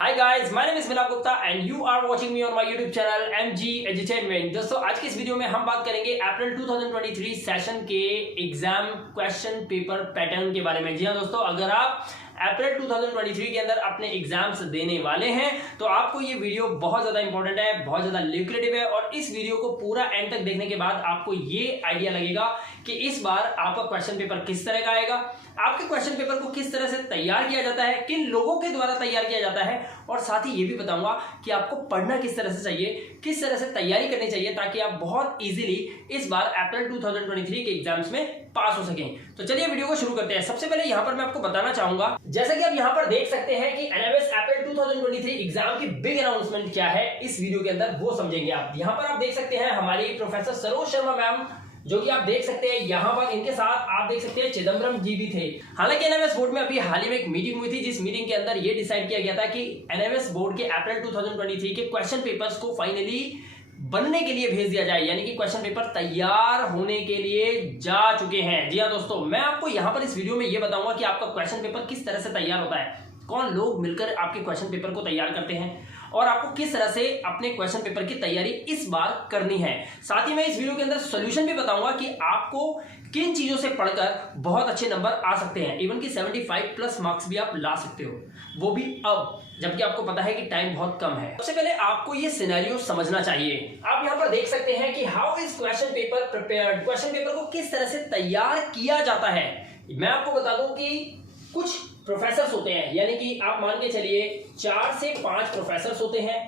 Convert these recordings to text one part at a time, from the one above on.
Hi guys, my name is Milap Gupta and you are watching me on my YouTube channel MG edutainment. दोस्तों, आज की इस video में हम बात करेंगे अप्रैल 2023 सेशन के एग्जाम क्वेश्चन पेपर पैटर्न के बारे में। जी हाँ दोस्तों, अगर आप अप्रैल 2023 के अंदर अपने एग्जाम्स देने वाले हैं तो आपको ये वीडियो बहुत ज्यादा इंपॉर्टेंट है, बहुत ज्यादा ल्यूक्रेटिव है और इस वीडियो को पूरा एंड तक देखने के बाद आपको ये आइडिया लगेगा कि इस बार आपका क्वेश्चन पेपर किस तरह का आएगा, आपके क्वेश्चन पेपर को किस तरह से तैयार किया जाता है, किन लोगों के द्वारा तैयार किया जाता है और साथ ही ये भी बताऊंगा कि आपको पढ़ना किस तरह से चाहिए, किस तरह से तैयारी करनी चाहिए ताकि आप बहुत इजीली इस बार अप्रैल 2023 के एग्जाम्स में पास हो सकें। तो चलिए वीडियो को शुरू करते हैं। सबसे पहले यहां पर मैं आपको बताना चाहूंगा, जैसा कि आप यहां पर देख सकते हैं कि एनएमएस अप्रैल 2023 एग्जाम की बिग अनाउंसमेंट क्या है, इस वीडियो के अंदर वो समझेंगे आप। यहां पर आप देख सकते हैं हमारी प्रोफेसर सरोज शर्मा मैम, जो कि आप देख सकते हैं यहां पर इनके साथ आप देख सकते हैं चिदम्बरम जी भी थे। हालांकि एनएमएस बोर्ड में अभी हाल ही में एक मीटिंग हुई थी, जिस मीटिंग के अंदर यह डिसाइड किया गया था कि एनएमएस बोर्ड के अप्रैल 2023 के क्वेश्चन पेपर्स को फाइनली बनने के लिए भेज दिया जाए, यानी कि क्वेश्चन पेपर तैयार होने के लिए जा चुके हैं। जी हाँ दोस्तों, मैं आपको यहां पर इस वीडियो में यह बताऊंगा कि आपका क्वेश्चन पेपर किस तरह से तैयार होता है, कौन लोग मिलकर आपके क्वेश्चन पेपर को तैयार करते हैं और आपको किस तरह से अपने क्वेश्चन पेपर की तैयारी इस बार करनी है। साथ ही मैं इस वीडियो के अंदर सॉल्यूशन भी बताऊंगा कि आपको किन चीजों से पढ़कर बहुत अच्छे नंबर आ सकते हैं, इवन कि 75 प्लस मार्क्स भी आप ला सकते हो, वो भी अब जबकि आपको पता है कि टाइम बहुत कम है। सबसे पहले आपको ये सिनेरियो समझना चाहिए। आप यहां पर देख सकते हैं कि how is question paper prepared, question paper को किस तरह से तैयार किया जाता है। मैं आपको बता दूं कि कुछ प्रोफेसर्स होते हैं, यानी कि आप मान के चलिए 4 से 5 प्रोफेसर्स होते हैं,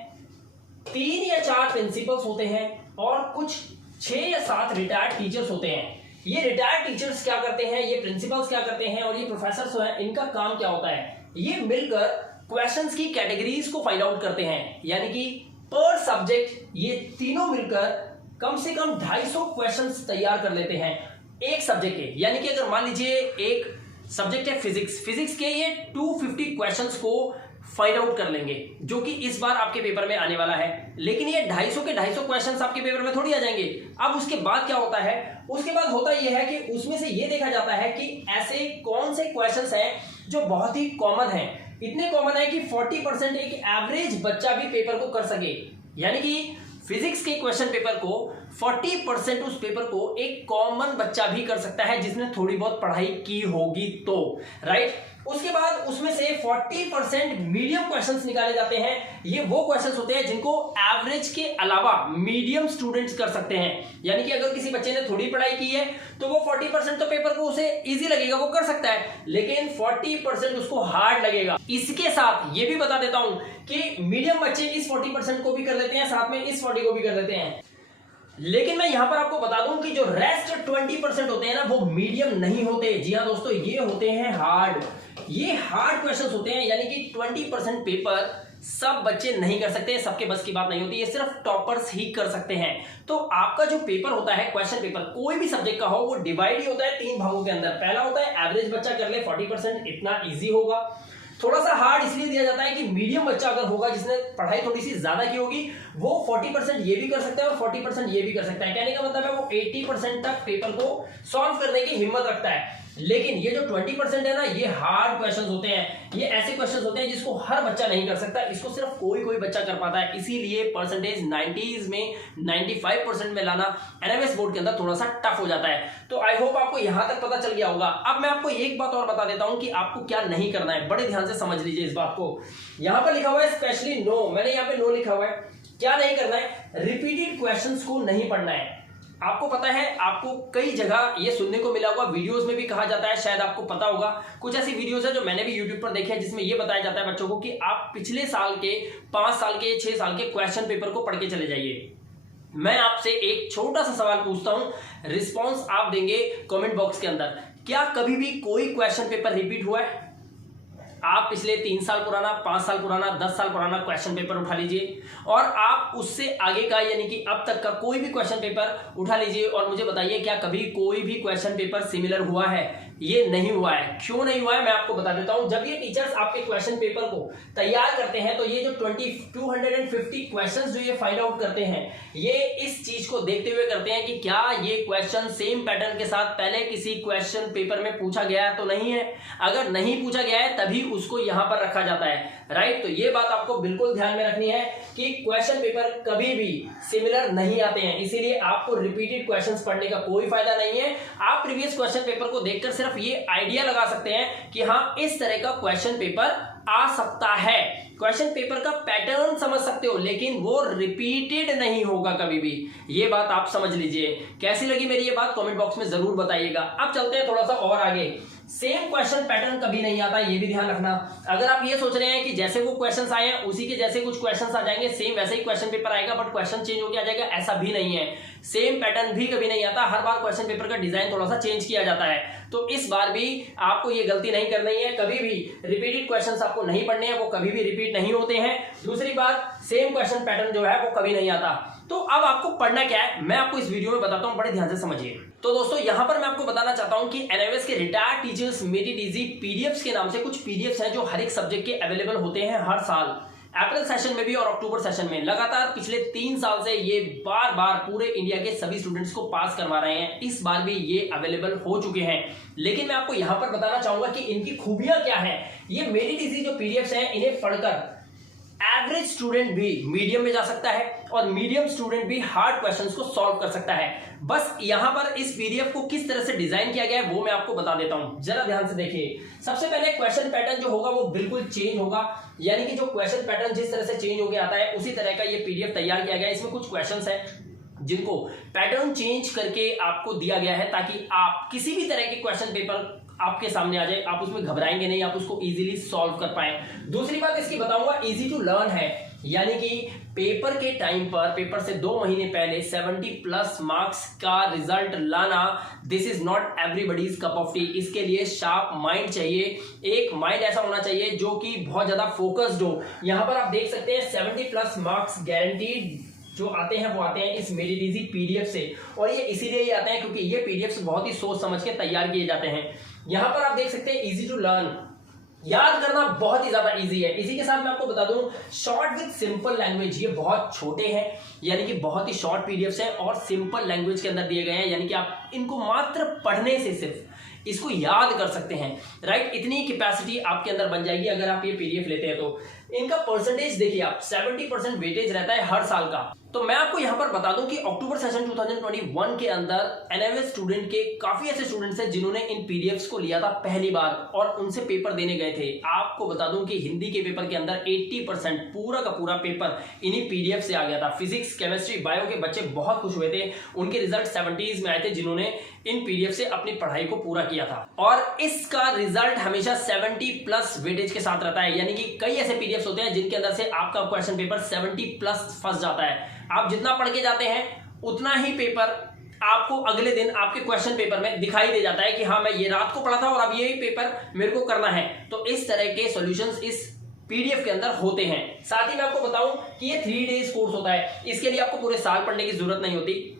3 या 4 प्रिंसिपल्स होते हैं और कुछ 6 या 7 रिटायर्ड टीचर्स होते हैं। ये रिटायर्ड टीचर्स क्या करते हैं, ये प्रिंसिपल्स क्या करते हैं और ये प्रोफेसर्स हैं, इनका काम क्या होता है, ये मिलकर क्वेश्चंस की कैटेगरीज को फाइंड आउट करते हैं। यानी कि पर सब्जेक्ट ये तीनों मिलकर कम से कम 250 क्वेश्चंस तैयार कर लेते हैं एक सब्जेक्ट के। यानी कि अगर मान लीजिए एक सब्जेक्ट है फिजिक्स के ये 250 क्वेश्चंस को फाइंड आउट कर लेंगे, जो कि इस बार आपके पेपर में आने वाला है। लेकिन ये 250 के 250 क्वेश्चंस आपके पेपर में थोड़ी आ जाएंगे। अब उसके बाद क्या होता है, उसके बाद होता यह है कि उसमें से ये देखा जाता है कि ऐसे कौन से क्वेश्चंस हैं जो बहुत ही कॉमन है, इतने कॉमन है कि 40% एक एवरेज बच्चा भी पेपर को कर सके। यानी कि फिजिक्स के क्वेश्चन पेपर को 40% उस पेपर को एक कॉमन बच्चा भी कर सकता है जिसने थोड़ी बहुत पढ़ाई की होगी तो, राइट। उसके बाद उसमें से 40% मीडियम क्वेश्चंस निकाले जाते हैं। ये वो क्वेश्चंस होते हैं जिनको एवरेज के अलावा मीडियम स्टूडेंट्स कर सकते हैं। यानी कि अगर किसी बच्चे ने थोड़ी पढ़ाई की है तो वो 40% तो पेपर को उसे इजी लगेगा, वो कर सकता है, लेकिन 40% उसको हार्ड लगेगा। इसके साथ ये भी बता देता हूं कि मीडियम बच्चे इस 40% को भी कर लेते हैं, साथ में इस 40 को भी कर लेते हैं। लेकिन मैं यहां पर आपको बता दूं कि जो रेस्ट 20% होते हैं ना, वो मीडियम नहीं होते। जी हाँ दोस्तों, ये होते हैं हार्ड। ये हार्ड क्वेश्चंस होते हैं, यानी कि 20% पेपर सब बच्चे नहीं कर सकते, सबके बस की बात नहीं होती, ये सिर्फ टॉपर्स ही कर सकते हैं। तो आपका जो पेपर होता है, क्वेश्चन पेपर कोई भी सब्जेक्ट का हो, वो डिवाइड ही होता है 3 भागों के अंदर। पहला होता है एवरेज बच्चा कर ले 40%, इतना इजी होगा। थोड़ा सा हार्ड इसलिए दिया जाता है कि मीडियम बच्चा अगर होगा जिसने पढ़ाई थोड़ी सी ज्यादा की होगी, वो 40% ये भी कर सकता है और 40% ये भी कर सकता है। कहने का मतलब है वो 80% तक पेपर को सॉल्व करने की हिम्मत रखता है। लेकिन ये जो 20% है ना, ये हार्ड क्वेश्चंस होते हैं, ये ऐसे क्वेश्चंस होते हैं जिसको हर बच्चा नहीं कर सकता, इसको सिर्फ कोई बच्चा कर पाता है। इसीलिए परसेंटेज 90s में 95% में लाना एनएमएस बोर्ड के अंदर थोड़ा सा टफ हो जाता है। तो आई होप आपको यहां तक पता चल गया होगा। अब मैं आपको एक बात और बता देता हूं कि आपको क्या नहीं करना है, बड़े ध्यान से समझ लीजिए इस बात को। यहां पर लिखा हुआ है स्पेशली नो, मैंने यहां पे नो लिखा हुआ है। क्या नहीं करना है, रिपीटेड क्वेश्चंस को नहीं पढ़ना है। आपको पता है, आपको कई जगह ये सुनने को मिला होगा, वीडियोस में भी कहा जाता है, शायद आपको पता होगा, कुछ ऐसी वीडियोस है जो मैंने भी यूट्यूब पर देखे हैं जिसमें ये बताया जाता है बच्चों को कि आप पिछले साल के 5 साल के 6 साल के क्वेश्चन पेपर को पढ़ के चले जाइए। मैं आपसे एक छोटा सा सवाल पूछता हूं, रिस्पॉन्स आप देंगे कॉमेंट बॉक्स के अंदर। क्या कभी भी कोई क्वेश्चन पेपर रिपीट हुआ है? आप पिछले 3 साल पुराना, 5 साल पुराना, 10 साल पुराना क्वेश्चन पेपर उठा लीजिए और आप उससे आगे का यानी कि अब तक का कोई भी क्वेश्चन पेपर उठा लीजिए और मुझे बताइए क्या कभी कोई भी क्वेश्चन पेपर सिमिलर हुआ है। ये नहीं हुआ है। क्यों नहीं हुआ है मैं आपको बता देता हूं। जब ये टीचर्स आपके क्वेश्चन पेपर को तैयार करते हैं तो ये जो 250 क्वेश्चंस जो ये फाइंड आउट करते हैं, ये इस चीज को देखते हुए करते हैं कि क्या ये क्वेश्चन सेम पैटर्न के साथ पहले किसी क्वेश्चन पेपर में पूछा गया है तो नहीं है। अगर नहीं पूछा गया है तभी उसको यहां पर रखा जाता है, राइट। तो ये बात आपको बिल्कुल ध्यान में रखनी है कि क्वेश्चन पेपर कभी भी सिमिलर नहीं आते हैं, इसीलिए आपको रिपीटेड क्वेश्चंस पढ़ने का कोई फायदा नहीं है। आप प्रीवियस क्वेश्चन पेपर को देखकर सिर्फ ये आइडिया लगा सकते हैं कि हाँ इस तरह का क्वेश्चन पेपर आ सकता है, क्वेश्चन पेपर का पैटर्न समझ सकते हो, लेकिन वो रिपीटेड नहीं होगा कभी भी। ये बात आप समझ लीजिए। कैसी लगी मेरी ये बात कमेंट बॉक्स में जरूर बताइएगा। अब चलते हैं थोड़ा सा और आगे। सेम क्वेश्चन पैटर्न कभी नहीं आता, ये भी ध्यान रखना। अगर आप ये सोच रहे हैं कि जैसे वो क्वेश्चंस आए हैं उसी के जैसे कुछ क्वेश्चंस आ जाएंगे, सेम वैसे ही क्वेश्चन पेपर आएगा बट क्वेश्चन चेंज होकर आ जाएगा, ऐसा भी नहीं है। सेम पैटर्न भी कभी नहीं आता, हर बार क्वेश्चन पेपर का डिजाइन थोड़ा सा चेंज किया जाता है। तो इस बार भी आपको ये गलती नहीं करनी है, कभी भी रिपीटेड क्वेश्चंस आपको नहीं पढ़ने हैं, वो कभी भी रिपीट नहीं होते हैं। दूसरी बात, सेम क्वेश्चन पैटर्न जो है वो कभी नहीं आता। तो अब आपको पढ़ना क्या है मैं आपको इस वीडियो में बताता हूं, बड़े ध्यान से समझिए। तो दोस्तों यहां पर मैं आपको बताना चाहता हूं कि एनएमएस के retired teachers made it easy PDFs के नाम से कुछ पीडीएफ्स हैं जो हर एक सब्जेक्ट के अवेलेबल होते हैं हर साल, अप्रैल सेशन में भी और अक्टूबर सेशन में। लगातार पिछले 3 साल से ये बार बार पूरे इंडिया के सभी स्टूडेंट्स को पास करवा रहे हैं। इस बार भी ये अवेलेबल हो चुके हैं, लेकिन मैं आपको यहां पर बताना चाहूंगा कि इनकी खूबियां क्या है। ये मेड इट इजी जो पीडीएफ्स हैं इन्हें पढ़कर एवरेज स्टूडेंट भी मीडियम में जा सकता है और मीडियम स्टूडेंट भी हार्ड क्वेश्चंस को सॉल्व कर सकता है। बस यहां पर इस पीडीएफ को किस तरह से डिजाइन किया गया है वो मैं आपको बता देता हूं, जरा ध्यान से देखिए। सबसे पहले क्वेश्चन पैटर्न जो होगा वो बिल्कुल चेंज होगा, यानी कि जो क्वेश्चन पैटर्न जिस तरह से चेंज हो गया आता है उसी तरह का ये पीडीएफ तैयार किया गया है। इसमें कुछ क्वेश्चंस हैं जिनको पैटर्न चेंज करके आपको दिया गया है ताकि आप किसी भी तरह के क्वेश्चन पेपर आपके सामने आ जाए, आप उसमें घबराएंगे नहीं, आप उसको इजीली सॉल्व कर पाए। दूसरी बात इसकी बताऊंगा, इजी टू लर्न है, यानी कि पेपर के टाइम पर, पेपर से 2 महीने पहले 70+ मार्क्स का रिजल्ट लाना, this is not everybody's cup of T. इसके लिए शार्प माइंड चाहिए, एक माइंड ऐसा होना चाहिए जो कि बहुत ज्यादा फोकस्ड हो। यहां पर आप देख सकते हैं 70+ मार्क्स गारंटीड जो आते हैं वो आते हैं इस मेड इट इजी पीडीएफ से, और ये इसीलिए आते हैं क्योंकि ये पीडीएफ बहुत ही सोच समझ के तैयार किए जाते हैं। यहां पर आप देख सकते हैं इजी टू लर्न, याद करना बहुत ही ज्यादा इजी है। इसी के साथ मैं आपको बता दूं शॉर्ट विद सिंपल लैंग्वेज, ये बहुत छोटे हैं, यानी कि बहुत ही शॉर्ट पीडीएफ्स हैं और सिंपल लैंग्वेज के अंदर दिए गए हैं, यानी कि आप इनको मात्र पढ़ने से सिर्फ इसको याद कर सकते हैं, राइट। इतनी कैपेसिटी आपके अंदर बन जाएगी अगर आप ये पीडीएफ लेते हैं तो। इनका परसेंटेज देखिए आप, 70% वेटेज रहता है हर साल का। तो मैं आपको यहां पर बता दूं कि अक्टूबर सेशन 2021 के अंदर एनएमएस स्टूडेंट के काफी ऐसे स्टूडेंट्स हैं जिन्होंने इन पीडीएफ्स को लिया था पहली बार और उनसे पेपर देने गए थे। आपको बता दूं कि हिंदी के पेपर के अंदर 80% पूरा का पूरा पेपर इन्हीं पीडीएफ से आ गया था। फिजिक्स, केमिस्ट्री, बायो के बच्चे बहुत खुश हुए थे, उनके रिजल्ट 70s में आए थे जिन्होंने इन पीडीएफ से अपनी पढ़ाई को पूरा किया था। और इसका रिजल्ट हमेशा 70+ वेटेज के साथ रहता है, यानी कि कई ऐसे पीडीएफ होते हैं जिनके अंदर से आपका क्वेश्चन पेपर 70+ फंस जाता है। आप जितना पढ़ के जाते हैं उतना ही पेपर आपको अगले दिन आपके क्वेश्चन पेपर में दिखाई दे जाता है कि हाँ मैं ये रात को पढ़ा था और अब ये पेपर मेरे को करना है। तो इस तरह के सॉल्यूशंस इस पीडीएफ के अंदर होते हैं। साथ ही मैं आपको बताऊं कि ये 3 डेज कोर्स होता है, इसके लिए आपको पूरे साल पढ़ने की जरूरत नहीं होती।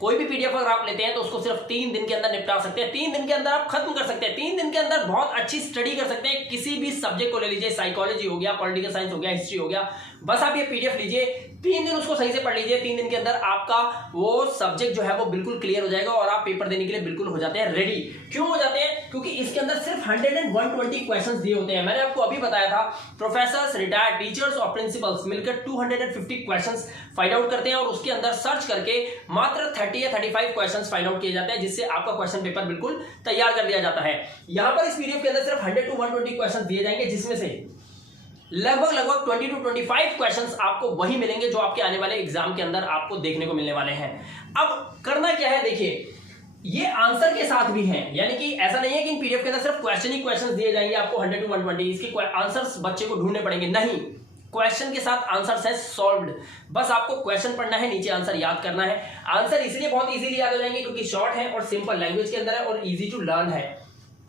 कोई भी पीडीएफ अगर आप लेते हैं तो उसको सिर्फ 3 दिन के अंदर निपटा सकते हैं, 3 दिन के अंदर आप खत्म कर सकते हैं, 3 दिन के अंदर बहुत अच्छी स्टडी कर सकते हैं। किसी भी सब्जेक्ट को ले लीजिए, साइकोलॉजी हो गया, पॉलिटिकल साइंस हो गया, हिस्ट्री हो गया, बस आप ये पीडीएफ लीजिए, 3 दिन उसको सही से पढ़ लीजिए, 3 दिन के अंदर आपका वो सब्जेक्ट जो है वो बिल्कुल क्लियर हो जाएगा और आप पेपर देने के लिए बिल्कुल हो जाते हैं रेडी। क्यों हो जाते हैं? क्योंकि इसके अंदर सिर्फ 120 क्वेश्चंस दिए होते हैं। मैंने आपको अभी बताया था प्रोफेसर्स, रिटायर्ड टीचर्स और प्रिंसिपल्स मिलकर 250 क्वेश्चंस फाइंड आउट करते हैं और उसके अंदर सर्च करके मात्र 30 या 35 क्वेश्चंस फाइंड आउट किए जाते हैं, जिससे आपका क्वेश्चन पेपर बिल्कुल तैयार कर दिया जाता है। यहां पर इस पीडीएफ के अंदर सिर्फ 100 to 120 क्वेश्चंस दिए जाएंगे, जिसमें से लगभग 20 to 25 क्वेश्चंस आपको वही मिलेंगे जो आपके आने वाले एग्जाम के अंदर आपको देखने को मिलने वाले हैं। अब करना क्या है, देखिए ये आंसर के साथ भी हैं, यानी कि ऐसा नहीं है कि इन पीडीएफ के अंदर सिर्फ क्वेश्चन ही क्वेश्चंस दिए जाएंगे आपको 100 to 120, इसके आंसर्स बच्चे को ढूंढने पड़ेंगे, नहीं, क्वेश्चन के साथ आंसर है सॉल्व्ड। बस आपको क्वेश्चन पढ़ना है, नीचे आंसर याद करना है। आंसर इसलिए बहुत इजीली याद हो जाएंगे क्योंकि शॉर्ट है और सिंपल लैंग्वेज के अंदर है और इजी टू लर्न है।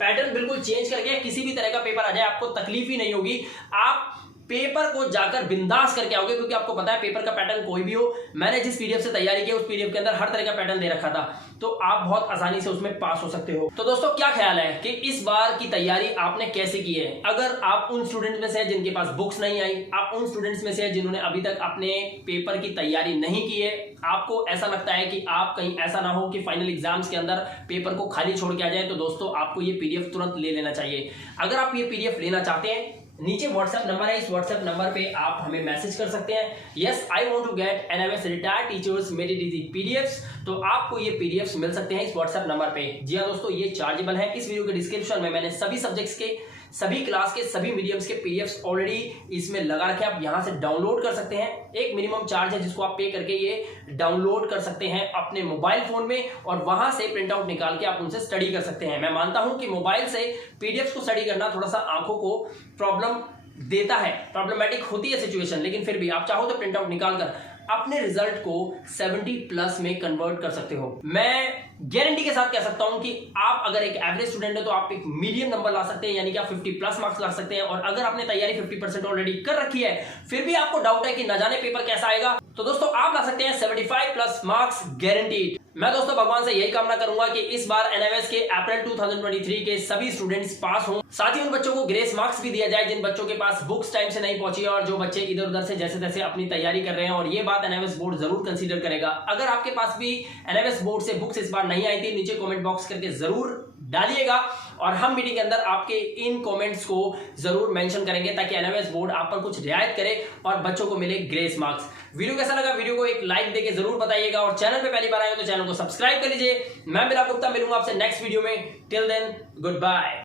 पैटर्न बिल्कुल चेंज करके किसी भी तरह का पेपर आ जाए आपको तकलीफ ही नहीं होगी। आप पेपर को जाकर बिंदास करके आओगे, क्योंकि आपको पता है पेपर का पैटर्न कोई भी हो, मैंने जिस पीडीएफ से तैयारी की उस पीडीएफ के अंदर हर तरह का पैटर्न दे रखा था, तो आप बहुत आसानी से उसमें पास हो सकते हो। तो दोस्तों क्या ख्याल है कि इस बार की तैयारी आपने कैसे की है? अगर आप उन स्टूडेंट्स में से हैं जिनके पास बुक्स नहीं आई, आप उन स्टूडेंट्स में से हैं जिन्होंने अभी तक अपने पेपर की तैयारी नहीं की है, आपको ऐसा लगता है कि आप कहीं ऐसा ना हो कि फाइनल एग्जाम्स के अंदर पेपर को खाली छोड़ के आ जाए, तो दोस्तों आपको ये पीडीएफ तुरंत ले लेना चाहिए। अगर आप ये पीडीएफ लेना चाहते हैं, नीचे व्हाट्सएप नंबर है, इस व्हाट्सएप नंबर पे आप हमें मैसेज कर सकते हैं, yes I want to get NMS retired teachers made it easy PDFs, तो आपको ये पीडीएफ्स मिल सकते हैं इस व्हाट्सएप नंबर पे। जी हाँ दोस्तों, ये चार्जेबल है। इस वीडियो के डिस्क्रिप्शन में मैंने सभी सब्जेक्ट्स के, सभी क्लास के, सभी मीडियम्स के पीडीएफ्स ऑलरेडी इसमें लगा रखे हैं, आप यहां से डाउनलोड कर सकते हैं। एक मिनिमम चार्ज है जिसको आप पे करके ये डाउनलोड कर सकते हैं अपने मोबाइल फोन में, और वहां से प्रिंट आउट निकाल के आप उनसे स्टडी कर सकते हैं। मैं मानता हूं कि मोबाइल से पीडीएफ को स्टडी करना थोड़ा सा आंखों को प्रॉब्लम देता है, प्रॉब्लमेटिक होती है सिचुएशन, लेकिन फिर भी आप चाहो तो प्रिंट आउट निकाल कर अपने रिजल्ट को 70+ में कन्वर्ट कर सकते हो। मैं गारंटी के साथ कह सकता हूं कि आप अगर एक एवरेज स्टूडेंट है तो आप एक मीडियम नंबर ला सकते हैं, यानी कि आप 50+ मार्क्स ला सकते हैं। और अगर आपने तैयारी 50% ऑलरेडी कर रखी है, फिर भी आपको डाउट है कि न जाने पेपर कैसा आएगा, तो दोस्तों आप ला सकते हैं 75+ मार्क्स गारंटीड। मैं दोस्तों भगवान से यही कामना करूंगा कि इस बार एनएमएस के अप्रैल 2023 के सभी स्टूडेंट्स पास हों, साथ ही उन बच्चों को ग्रेस मार्क्स भी दिया जाए जिन बच्चों के पास बुक्स टाइम से नहीं पहुंची है और जो बच्चे इधर उधर से जैसे तैसे अपनी तैयारी कर रहे हैं। और ये बात एनएमएस बोर्ड जरूर कंसीडर करेगा। अगर आपके पास भी एनएमएस बोर्ड से बुक्स इस बार नहीं आई थी, नीचे कमेंट बॉक्स करके जरूर डालिएगा, और हम मीटिंग के अंदर आपके इन कमेंट्स को जरूर मेंशन करेंगे ताकि एनएमएस बोर्ड आप पर कुछ रियायत करे और बच्चों को मिले ग्रेस मार्क्स। वीडियो कैसा लगा, वीडियो को एक लाइक देके जरूर बताइएगा, और चैनल पे पहली बार आए हो तो चैनल को सब्सक्राइब कर लीजिए। मैं बिलाल गुप्ता मिलूंगा आपसे नेक्स्ट वीडियो में। Till then good bye.